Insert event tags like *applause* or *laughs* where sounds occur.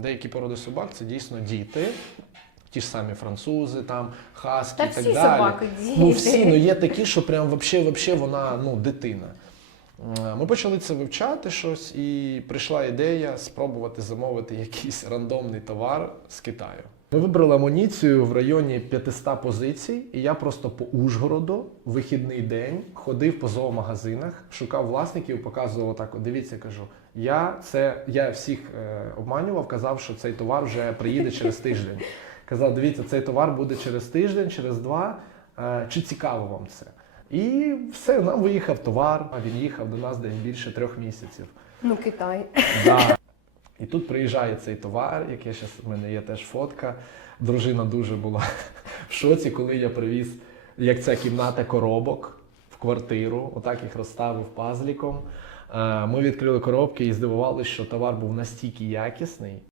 Деякі породи собак це дійсно діти. Ті ж самі французи, там хаски Та і так всі далі. собаки діти. Ну всі, ну є такі, що прям вообще, вообще вона ну, дитина. Е, Ми почали це вивчати щось, і прийшла ідея спробувати замовити якийсь рандомний товар з Китаю. Ми вибрали амуніцію в районі 500 позицій, і я просто по Ужгороду вихідний день ходив по зоомагазинах, шукав власників, показував так: дивіться, кажу, я це я всіх е, обманював, казав, що цей товар вже приїде через тиждень. *laughs* Казав, дивіться, цей товар буде через тиждень, через два. Е, чи цікаво вам це? І все, нам виїхав товар, а він їхав до нас десь більше трьох місяців. Ну, Китай. Да. І тут приїжджає цей товар, який зараз в мене є теж фотка. Дружина дуже була *laughs* в шоці, коли я привіз, як ця кімната коробок в квартиру, отак їх розставив пазліком. Е, Ми відкрили коробки і здивувалися, що товар був настільки якісний,